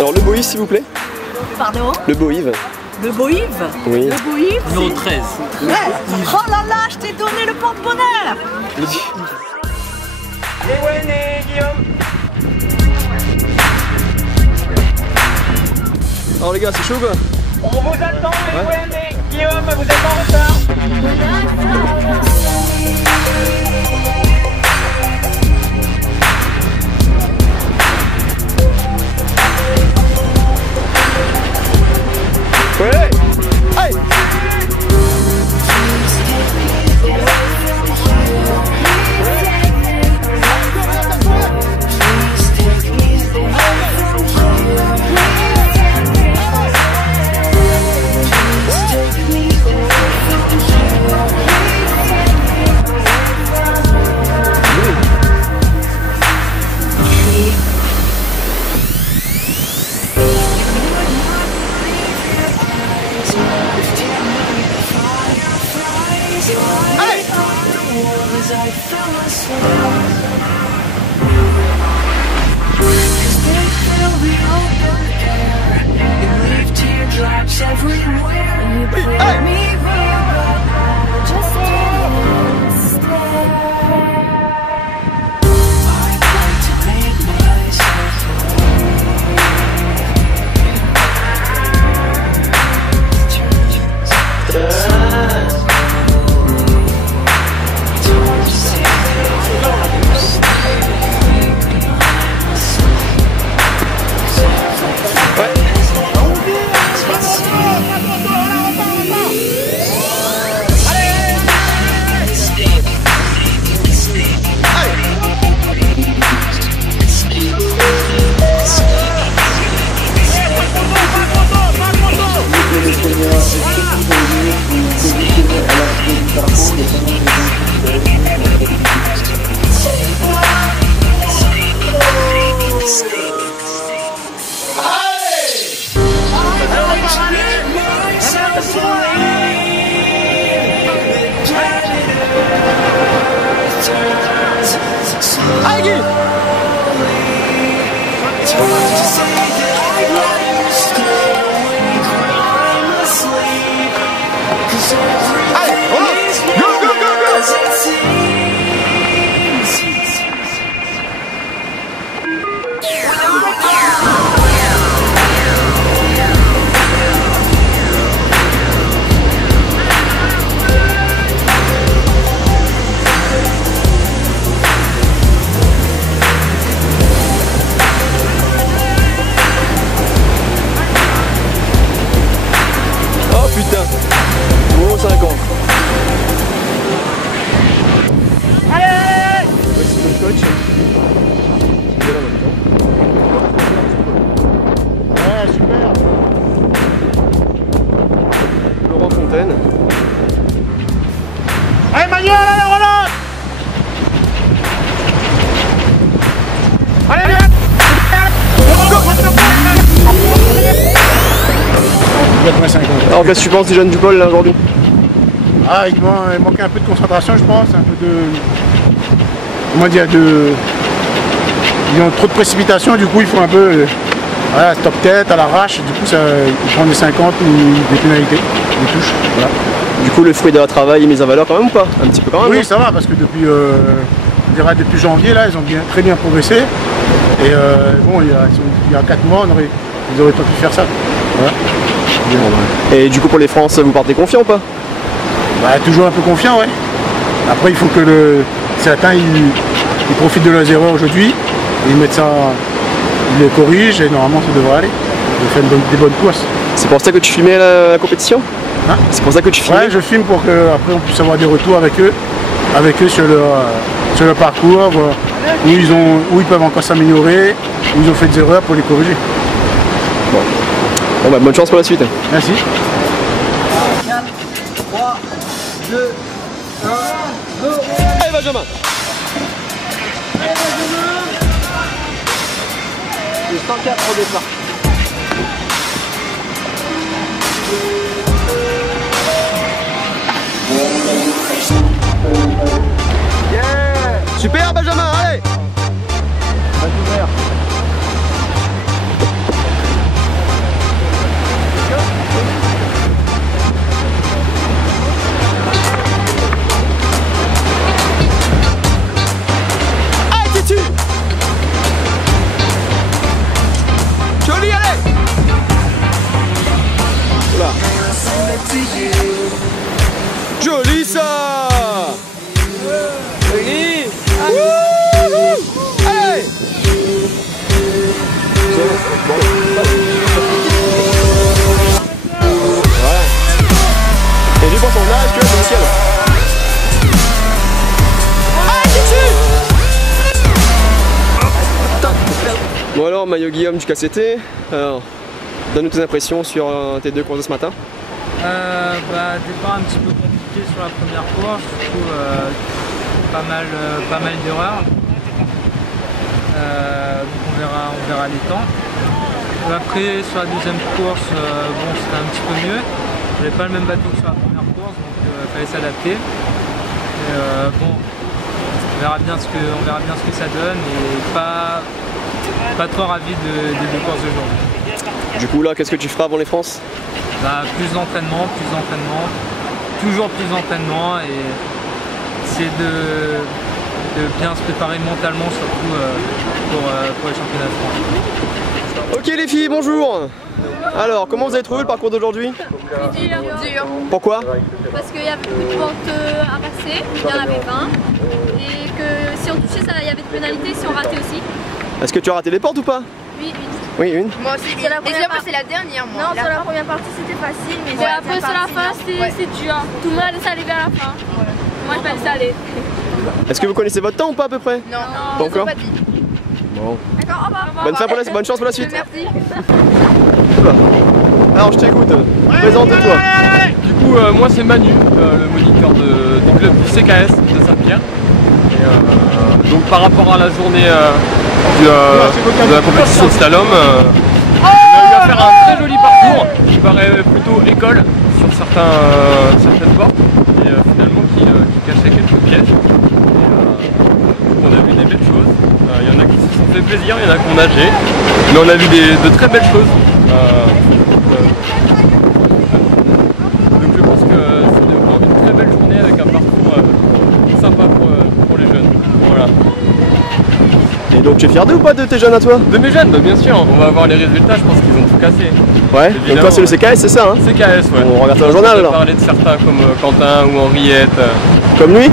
Alors le Boïve s'il vous plaît. Pardon? Le Boïve. Le Boïve? Oui. Le Boïve? Numéro 13. Oh là là, je t'ai donné le porte-bonheur! Le... Alors les gars, c'est chaud quoi? On vous attend, les Guillaume, vous êtes en retard. Ouais. Aïe. Allez Manuel, allez relance. Allez viens. Alors qu'est-ce que tu penses des jeunes du pôle là aujourd'hui? Ah, il manquait un peu de concentration je pense, un peu de... Comment dire, ils ont trop de précipitation, du coup il faut un peu... Voilà, stop tête, à l'arrache, du coup ça, ils prennent des 50 ou des pénalités, des touches, voilà. Du coup le fruit de leur travail est mis en valeur quand même ou pas? Un petit peu quand même. Oui, ça va parce que depuis, depuis janvier là, ils ont très bien progressé. Et bon, il y a 4 mois, ils auraient pas pu faire ça. Voilà. Et du coup pour les France, vous partez confiant ou pas? Bah, toujours un peu confiant, ouais. Après il faut que certains ils profitent de leurs erreurs aujourd'hui, ils mettent ça, ils les corrigent et normalement ça devrait aller. Ils font des bonnes courses. C'est pour ça que tu filmais la compétition? Hein? C'est pour ça que tu filmes? Ouais, je filme pour qu'après on puisse avoir des retours avec eux sur leur parcours, où ils peuvent encore s'améliorer, où ils ont fait des erreurs pour les corriger. Bon bah bonne chance pour la suite. Merci. 4, 3, 2, 1, go. Allez Benjamin. Allez Benjamin. Le 104 au départ. Yeah. Super Benjamin, allez. Vas-y, Joli ça. Joli. Allez. Voilà. Et lui pour son âge, tu vois, c'est nickel. Bon alors, maillot Guillaume du KCT, alors donne-nous tes impressions sur tes deux courses de ce matin. Départ un petit peu compliqué sur la première course, du coup pas mal d'erreurs. Donc on verra les temps. Après sur la deuxième course, bon c'était un petit peu mieux. J'avais pas le même bateau que sur la première course, donc il fallait s'adapter. Bon, on verra bien ce que ça donne et pas trop ravi des deux courses d'aujourd'hui. Du coup là, qu'est-ce que tu feras avant les France? Plus d'entraînement, toujours plus d'entraînement et essayer de bien se préparer mentalement surtout pour les championnats de France. Ok les filles, bonjour. Alors, comment vous avez trouvé le parcours d'aujourd'hui? Dur. Pourquoi? Parce qu'il y avait beaucoup de portes à passer, il y en avait 20. Et que si on touchait ça, il y avait des pénalités si on ratait aussi. Est-ce que tu as raté les portes ou pas? Oui, une. Oui, une. Moi aussi. C'est la dernière, moi. Non, sur la première partie c'était facile, mais après sur la fin c'est dur. Tout le monde a laissé aller vers la fin. Moi je pas laissé aller. Est-ce que vous connaissez votre temps ou pas à peu près? Non, pas encore. Bon. D'accord, au revoir. Bonne chance pour la suite. Merci. Alors je t'écoute, présente-toi. Du coup, moi c'est Manu, le moniteur du club du CKS de Saint-Pierre. Donc par rapport à la journée de la compétition de slalom, on a eu à faire un très joli parcours qui paraît plutôt école sur certaines portes et finalement qui cachait quelques pièges. On a vu des belles choses, il y en a qui se sont fait plaisir, il y en a qui ont nagé, mais on a vu de très belles choses. Donc je pense que c'est une très belle journée avec un parcours sympa pour les jeunes. Voilà. Et donc tu es fier d'eux ou pas de tes jeunes à toi? De mes jeunes, bien sûr, on va voir les résultats, je pense qu'ils ont tout cassé. Ouais, donc toi c'est le CKS, c'est ça hein? CKS, ouais. On regarde dans le journal alors. On va parler de certains comme Quentin ou Henriette. Comme lui?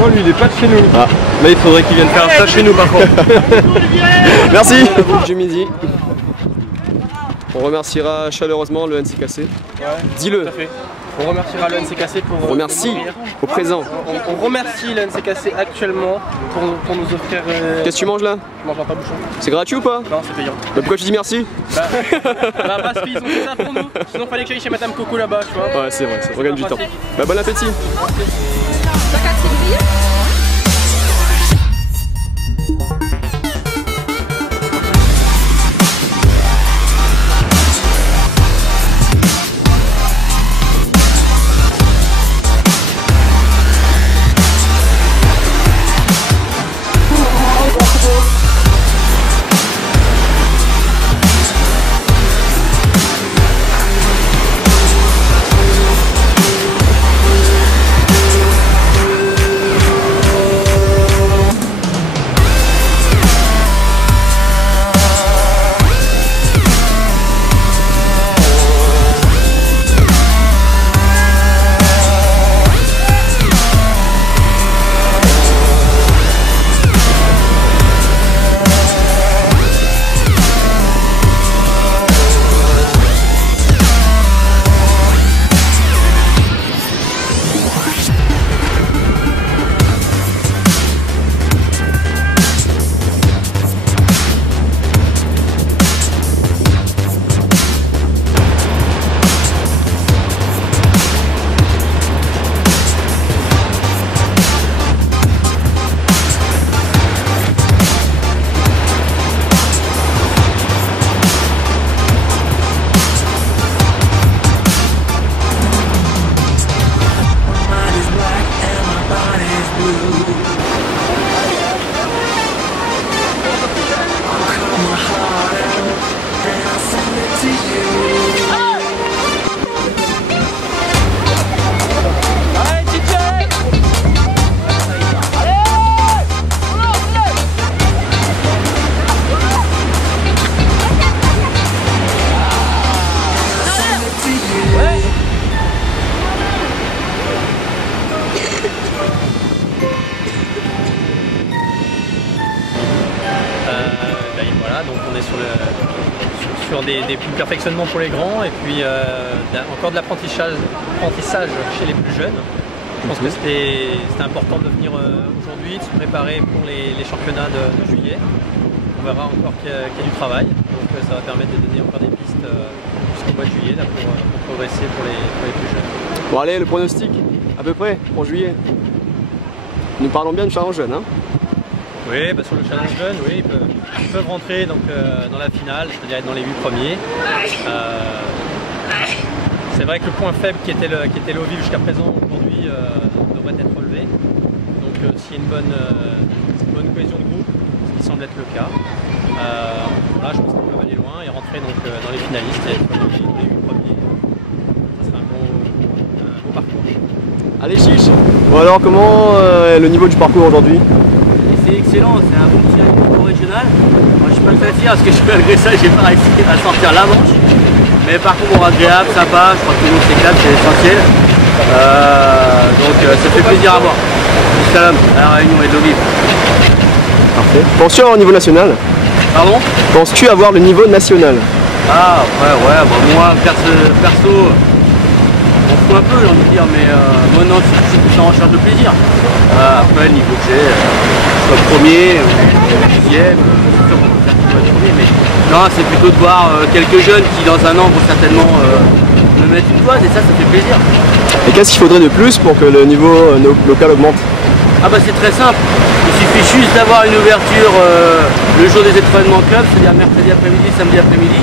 Non, lui il est pas de chez nous. Ah. Mais il faudrait qu'il vienne faire ça chez nous par contre. Merci. Du midi. On remerciera chaleureusement le NCKC. Ouais, dis-le. Tout à fait. On remerciera le NCKC pour... On remercie au présent. On remercie le NCKC actuellement pour nous offrir... Qu'est-ce que tu manges là? Je mange un pain-bouchon. C'est gratuit ou pas? Non, c'est payant. Bah pourquoi tu dis merci? Parce qu'ils ont fait ça pour nous. Sinon fallait que j'aille chez Madame Coco là-bas, tu vois. Ouais c'est vrai, ça regagne du temps. Bah bon appétit. sur des perfectionnements pour les grands et puis encore de l'apprentissage chez les plus jeunes. Je pense que c'était important de venir aujourd'hui, de se préparer pour les championnats de juillet. On verra encore qu'il y a du travail, donc ça va permettre de donner encore des pistes jusqu'au mois de juillet là, pour progresser pour les plus jeunes. Bon allez, le pronostic à peu près pour juillet. Nous parlons bien de challenge jeune. Hein. Oui, bah sur le challenge jeune, oui, ils peuvent rentrer donc, dans la finale, c'est-à-dire être dans les 8 premiers. C'est vrai que le point faible qui était le haut vive jusqu'à présent, aujourd'hui, devrait être relevé. Donc s'il y a une bonne cohésion de groupe, ce qui semble être le cas, là je pense qu'ils peuvent aller loin et rentrer donc, dans les finalistes et être dans les 8 premiers. Ça serait un beau parcours. Allez chiche. Bon alors comment est le niveau du parcours aujourd'hui? C'est excellent, c'est un bon petit niveau régional. Moi, je suis pas très fier parce que malgré ça, j'ai pas réussi à sortir la manche. Mais par contre, bon, agréable, sympa, je crois que tout le monde s'éclate, c'est l'essentiel. Donc ça fait plaisir à voir. Salam à la Réunion et de l'eau vive. Parfait. Penses-tu avoir un niveau national? Pardon? Penses-tu avoir le niveau national? Ah ouais, bah, moi perso, on fout un peu, j'ai envie de dire, mais moi non, je suis plus en recherche de plaisir. Après, le niveau que j'ai, soit premier, dixième, c'est sûr qu'on peut faire tout le premier, mais non, c'est plutôt de voir quelques jeunes qui dans un an vont certainement me mettre une toise et ça fait plaisir. Et qu'est-ce qu'il faudrait de plus pour que le niveau local augmente? Ah bah c'est très simple, il suffit juste d'avoir une ouverture le jour des entraînements club, c'est-à-dire mercredi après-midi, samedi après-midi,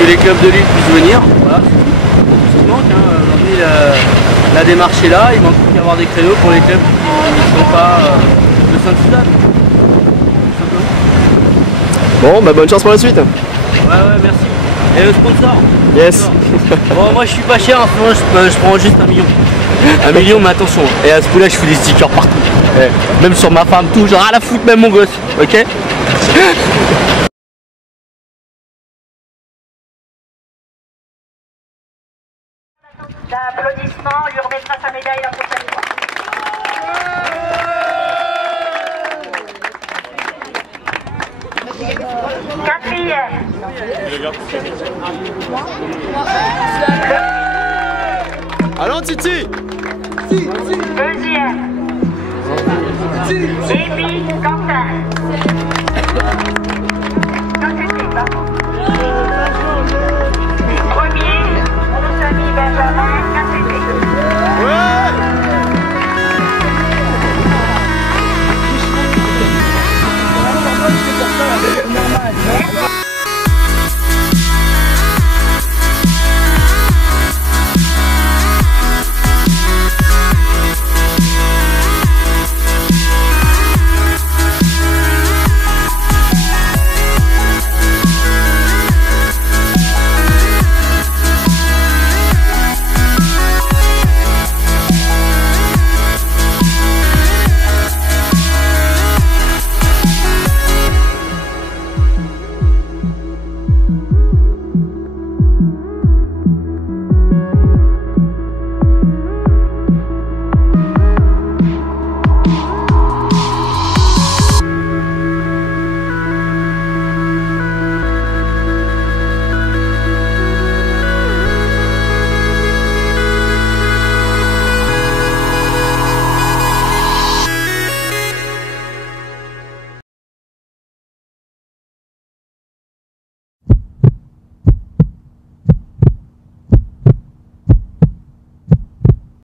que les clubs de lutte puissent venir, voilà, c'est tout ce qui manque. Hein. Aujourd'hui la démarche est là, il manque plus qu'à avoir des créneaux pour les clubs qui ne sont pas de Sainte-Suzanne. Bon, bah bonne chance pour la suite. Ouais, merci. Et le sponsor? Yes. Bon, moi je suis pas cher, en ce moment je prends juste 1 million. 1 million, mais attention. Et à ce coup-là, je fais des stickers partout. Même sur ma femme, tout, genre à la foutre, même mon gosse. Ok? D'applaudissements, on lui remettra sa médaille la prochaine fois. Quatrième. Allons Titi. Deuxième. Amy Quentin.